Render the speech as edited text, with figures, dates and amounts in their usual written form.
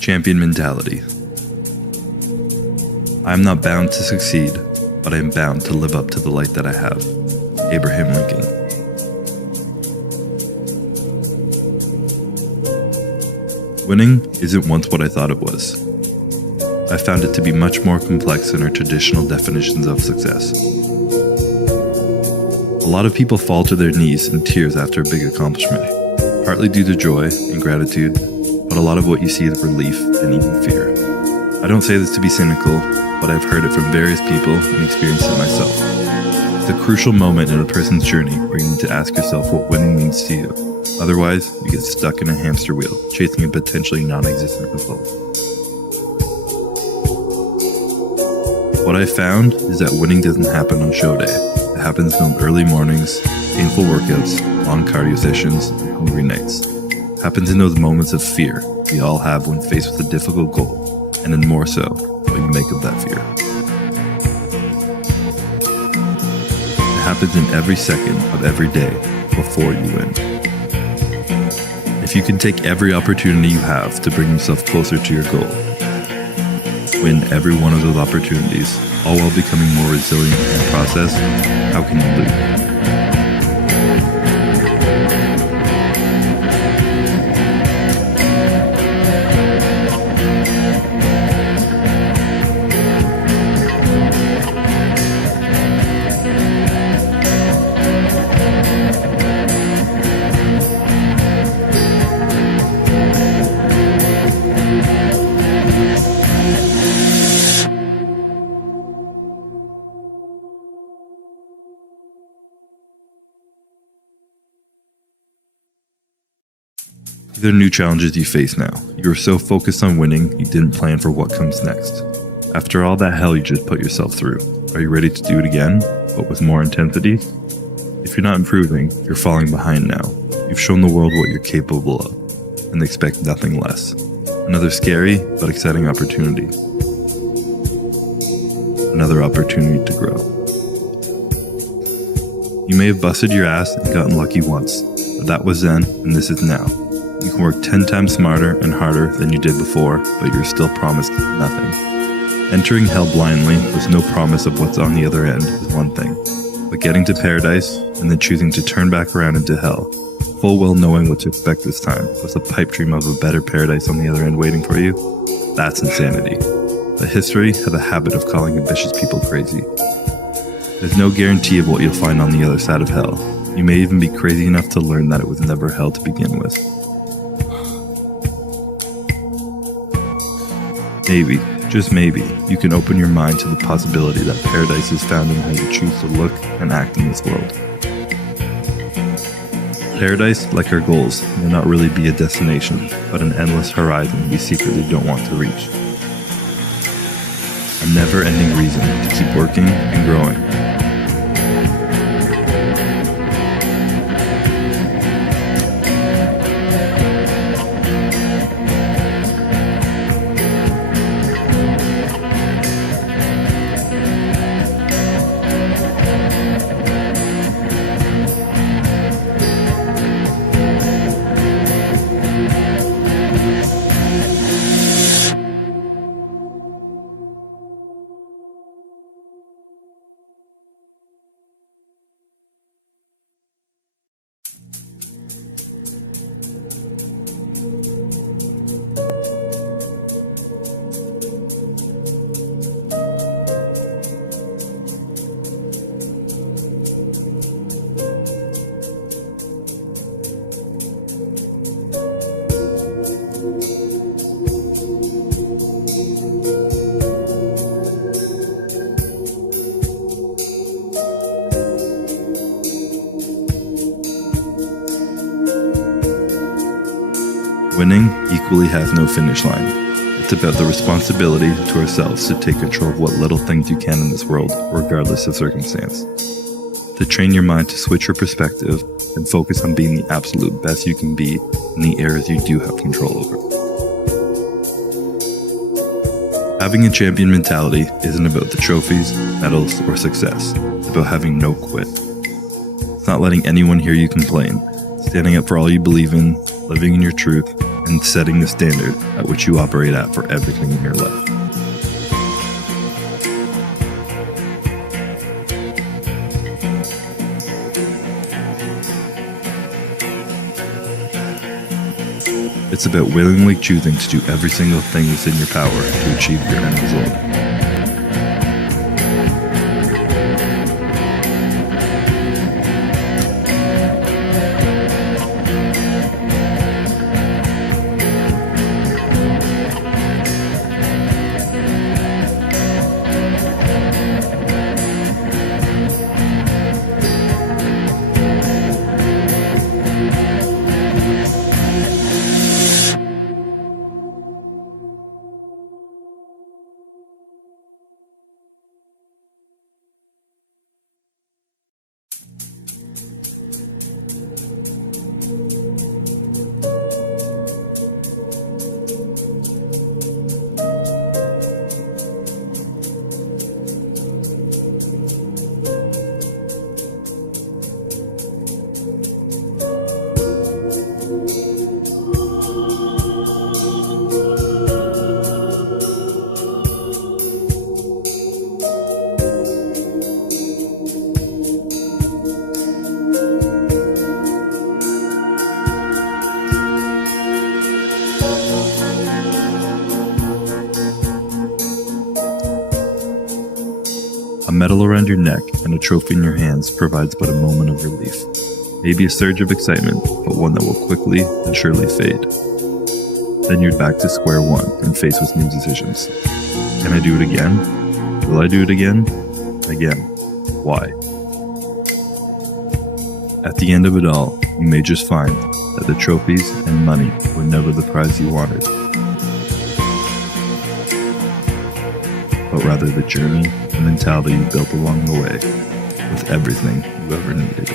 Champion mentality. I am not bound to succeed, but I am bound to live up to the light that I have. Abraham Lincoln. Winning isn't once what I thought it was. I found it to be much more complex than our traditional definitions of success. A lot of people fall to their knees in tears after a big accomplishment, partly due to joy and gratitude, but a lot of what you see is relief and even fear. I don't say this to be cynical, but I've heard it from various people and experienced it myself. It's a crucial moment in a person's journey where you need to ask yourself what winning means to you. Otherwise, you get stuck in a hamster wheel, chasing a potentially non-existent result. What I found is that winning doesn't happen on show day. It happens in early mornings, painful workouts, long cardio sessions, and hungry nights. It happens in those moments of fear we all have when faced with a difficult goal, and then more so, what you make of that fear. It happens in every second of every day before you win. If you can take every opportunity you have to bring yourself closer to your goal, win every one of those opportunities, all while becoming more resilient in the process, how can you lose? These are new challenges you face now. You are so focused on winning, you didn't plan for what comes next. After all that hell you just put yourself through, are you ready to do it again, but with more intensity? If you're not improving, you're falling behind now. You've shown the world what you're capable of, and expect nothing less. Another scary, but exciting opportunity. Another opportunity to grow. You may have busted your ass and gotten lucky once, but that was then, and this is now. You can work 10 times smarter and harder than you did before, but you're still promised nothing. Entering hell blindly with no promise of what's on the other end is one thing, but getting to paradise and then choosing to turn back around into hell, full well knowing what to expect this time, with a pipe dream of a better paradise on the other end waiting for you, that's insanity. But history has a habit of calling ambitious people crazy. There's no guarantee of what you'll find on the other side of hell. You may even be crazy enough to learn that it was never hell to begin with. Maybe, just maybe, you can open your mind to the possibility that paradise is found in how you choose to look and act in this world. Paradise, like our goals, may not really be a destination, but an endless horizon we secretly don't want to reach. A never-ending reason to keep working and growing. Winning equally has no finish line. It's about the responsibility to ourselves to take control of what little things you can in this world, regardless of circumstance. To train your mind to switch your perspective and focus on being the absolute best you can be in the areas you do have control over. Having a champion mentality isn't about the trophies, medals, or success. It's about having no quit. It's not letting anyone hear you complain, standing up for all you believe in, living in your truth, and and setting the standard at which you operate at for everything in your life. It's about willingly choosing to do every single thing within your power to achieve your end result. A medal around your neck and a trophy in your hands provides but a moment of relief. Maybe a surge of excitement, but one that will quickly and surely fade. Then you're back to square one and faced with new decisions. Can I do it again? Will I do it again? Again. Why? At the end of it all, you may just find that the trophies and money were never the prize you wanted, but rather the journey and mentality you built along the way with everything you ever needed.